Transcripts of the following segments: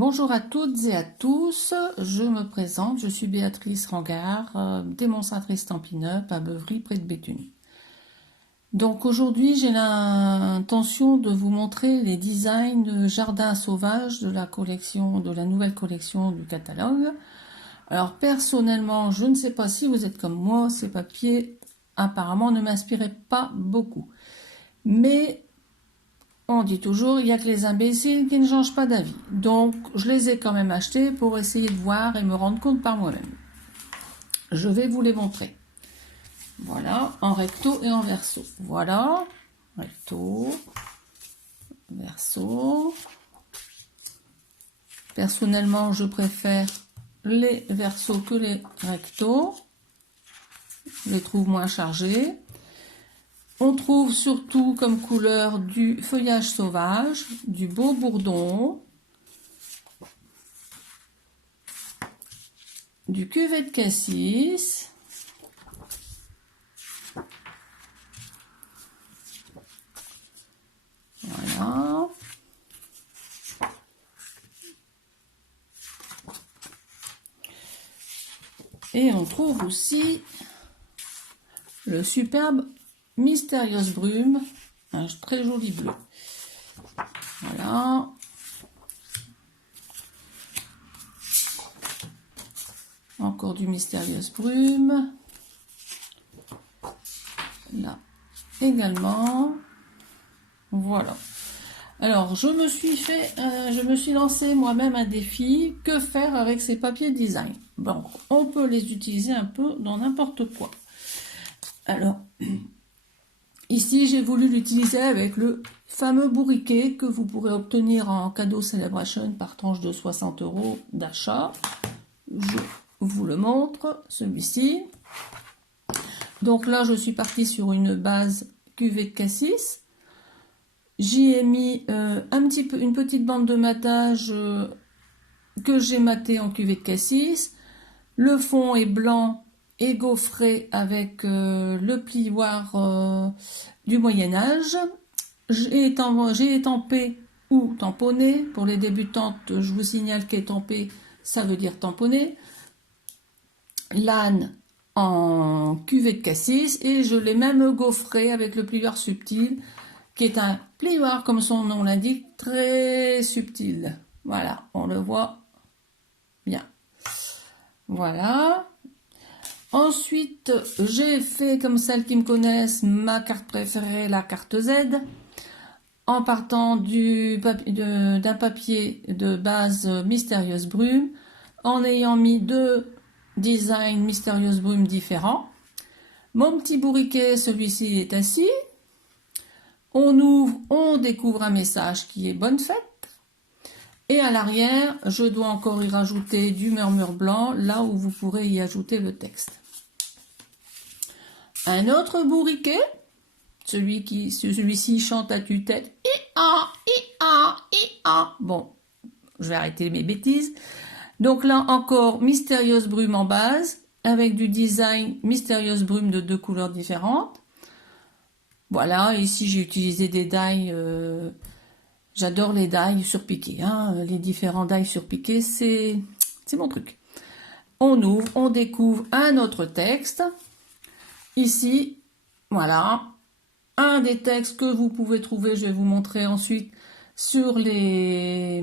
Bonjour à toutes et à tous, je me présente, je suis Béatrice Rangard, démonstratrice Stampin' Up à Beuvry près de Béthune. Donc aujourd'hui j'ai l'intention de vous montrer les designs de jardins sauvages de la nouvelle collection du catalogue. Alors personnellement je ne sais pas si vous êtes comme moi, ces papiers apparemment ne m'inspiraient pas beaucoup. Mais on dit toujours, il n'y a que les imbéciles qui ne changent pas d'avis. Donc, je les ai quand même achetés pour essayer de voir et me rendre compte par moi-même. Je vais vous les montrer. Voilà, en recto et en verso. Voilà, recto, verso. Personnellement, je préfère les versos que les rectos. Je les trouve moins chargés. On trouve surtout comme couleur du feuillage sauvage, du beau bourdon, du cuvet de cassis, voilà, et on trouve aussi le superbe Mystérieuse Brume, un très joli bleu. Voilà. Encore du Mystérieuse Brume. Là également. Voilà. Alors, je me suis lancé moi-même un défi. Que faire avec ces papiers design? Bon, on peut les utiliser un peu dans n'importe quoi. Alors, ici, j'ai voulu l'utiliser avec le fameux bourriquet que vous pourrez obtenir en cadeau Celebration par tranche de 60 € d'achat. Je vous le montre, celui-ci. Donc là, je suis partie sur une base cuvet de cassis. J'y ai mis une petite bande de matage que j'ai maté en cuvet de cassis. Le fond est blanc et gaufré avec le plioir du Moyen-Âge. J'ai étampé ou tamponné. Pour les débutantes, je vous signale qu'étampé, ça veut dire tamponner. L'âne en cuvet de cassis et je l'ai même gaufré avec le plioir subtil, qui est un plioir, comme son nom l'indique, très subtil. Voilà, on le voit bien. Voilà. Ensuite, j'ai fait, comme celles qui me connaissent, ma carte préférée, la carte Z, en partant d'un papier de base Mystérieuse Brume, en ayant mis deux designs Mystérieuse Brume différents. Mon petit bourriquet, celui-ci est assis. On ouvre, on découvre un message qui est bonne fête. Et à l'arrière, je dois encore y rajouter du murmure blanc, là où vous pourrez y ajouter le texte. Un autre bourriquet, celui-ci chante à tue-tête. I-a, I-a, I-a. Bon, je vais arrêter mes bêtises. Donc là encore, Mystérieuse Brume en base, avec du design Mystérieuse Brume de deux couleurs différentes. Voilà, ici j'ai utilisé des die, j'adore les die surpiqués, hein, les différents die surpiqués, c'est mon truc. On ouvre, on découvre un autre texte. Ici, voilà, un des textes que vous pouvez trouver, je vais vous montrer ensuite, sur les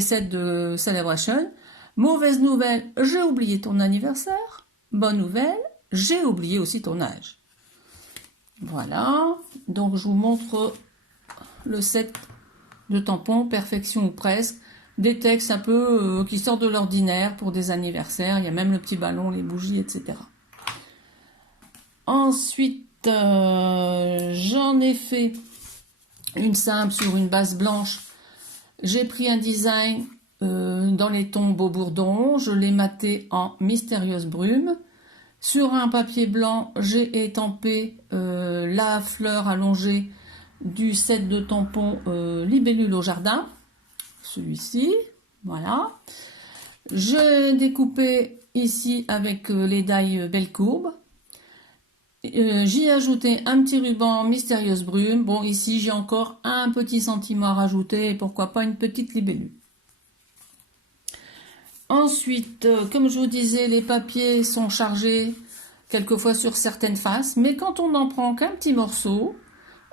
sets de Celebration. Mauvaise nouvelle, j'ai oublié ton anniversaire. Bonne nouvelle, j'ai oublié aussi ton âge. Voilà, donc je vous montre le set de tampons, perfection ou presque, des textes un peu qui sortent de l'ordinaire pour des anniversaires, il y a même le petit ballon, les bougies, etc. Ensuite, j'en ai fait une simple sur une base blanche. J'ai pris un design dans les tons beau bourdon, je l'ai maté en Mystérieuse Brume. Sur un papier blanc, j'ai étampé la fleur allongée du set de tampons Libellule au jardin, celui-ci, voilà. Je découpé ici avec les die Belle Courbe. J'y ai ajouté un petit ruban Mystérieuse Brume. Bon, ici j'ai encore un petit sentiment à rajouter et pourquoi pas une petite libellule. Ensuite, comme je vous disais, les papiers sont chargés quelquefois sur certaines faces, mais quand on n'en prend qu'un petit morceau,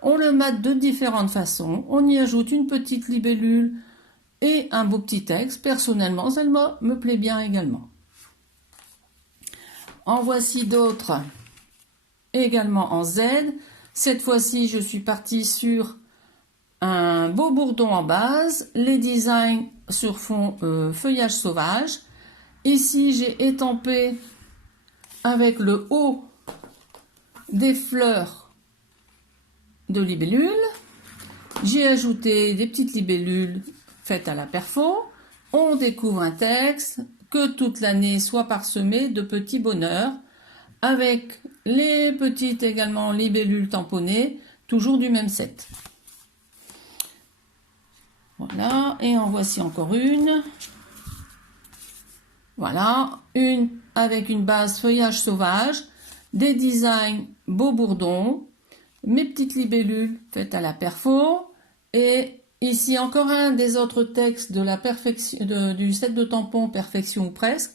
on le mate de différentes façons. On y ajoute une petite libellule et un beau petit texte. Personnellement, ça me plaît bien également. En voici d'autres également en Z. Cette fois-ci, je suis partie sur un beau bourdon en base, les designs sur fond feuillage sauvage. Ici, j'ai étampé avec le haut des fleurs de libellules. J'ai ajouté des petites libellules faites à la perfo. On découvre un texte, que toute l'année soit parsemé de petits bonheurs, avec les petites également libellules tamponnées, toujours du même set. Voilà, et en voici encore une. Voilà, une avec une base feuillage sauvage, des designs beau bourdon, mes petites libellules faites à la perfo, et ici encore un des autres textes de la perfection, du set de tampons Perfection ou presque.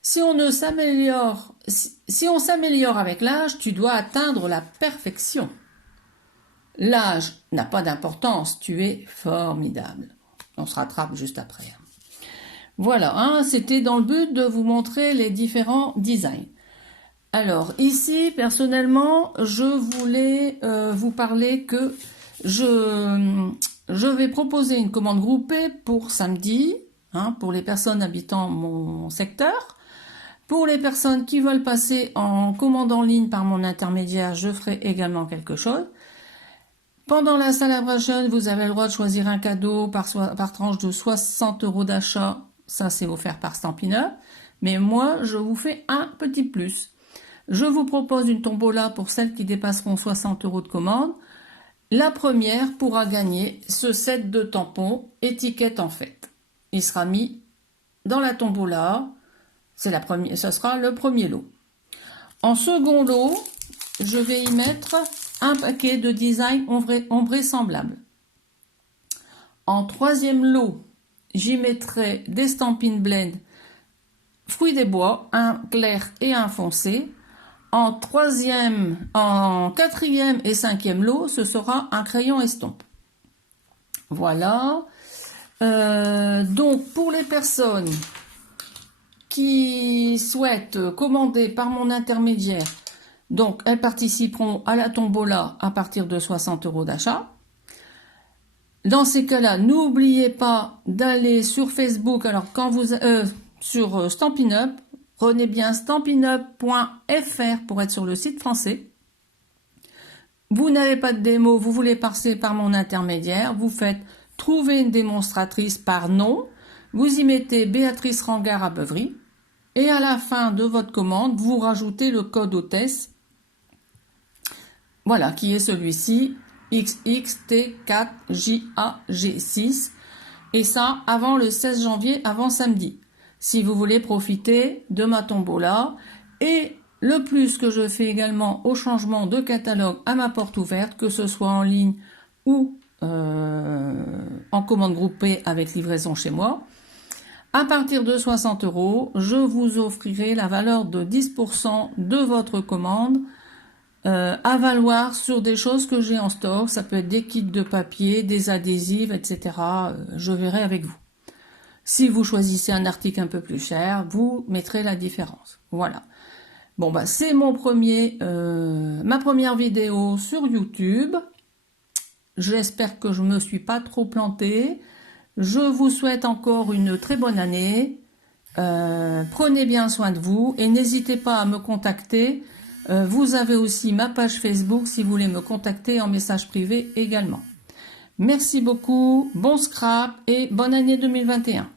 Si on s'améliore avec l'âge, tu dois atteindre la perfection. L'âge n'a pas d'importance, tu es formidable. On se rattrape juste après. Voilà, hein, c'était dans le but de vous montrer les différents designs. Alors ici, personnellement, je voulais vous parler que je vais proposer une commande groupée pour samedi, hein, pour les personnes habitant mon secteur. Pour les personnes qui veulent passer en commande en ligne par mon intermédiaire, je ferai également quelque chose. Pendant la celebration, vous avez le droit de choisir un cadeau par tranche de 60 € d'achat. Ça, c'est offert par Stampin' Up. Mais moi, je vous fais un petit plus. Je vous propose une tombola pour celles qui dépasseront 60 € de commande. La première pourra gagner ce set de tampons, étiquette en fait. Il sera mis dans la tombola. Ce sera le premier lot. En second lot, je vais y mettre un paquet de design ombré semblable. En troisième lot, j'y mettrai des Stampin' Blend fruits des bois, un clair et un foncé. En quatrième et cinquième lot, ce sera un crayon estompe. Voilà. Donc, pour les personnes qui souhaitent commander par mon intermédiaire, donc elles participeront à la tombola à partir de 60 € d'achat. Dans ces cas-là, n'oubliez pas d'aller sur Facebook. Alors quand vous sur Stampin' Up, prenez bien stampinup.fr pour être sur le site français. Vous n'avez pas de démo, vous voulez passer par mon intermédiaire, vous faites trouver une démonstratrice par nom, vous y mettez Béatrice Rangard à Beuvry, et à la fin de votre commande, vous rajoutez le code hôtesse, voilà, qui est celui-ci, XXT4JAG6, et ça avant le 16 janvier, avant samedi, si vous voulez profiter de ma tombola, et le plus que je fais également au changement de catalogue à ma porte ouverte, que ce soit en ligne ou en commande groupée avec livraison chez moi. À partir de 60 €, je vous offrirai la valeur de 10% de votre commande à valoir sur des choses que j'ai en stock. Ça peut être des kits de papier, des adhésifs, etc. Je verrai avec vous. Si vous choisissez un article un peu plus cher, vous mettrez la différence. Voilà. Bon, bah, c'est ma première vidéo sur YouTube. J'espère que je me suis pas trop plantée. Je vous souhaite encore une très bonne année. Prenez bien soin de vous et n'hésitez pas à me contacter. Vous avez aussi ma page Facebook si vous voulez me contacter en message privé également. Merci beaucoup, bon scrap et bonne année 2021.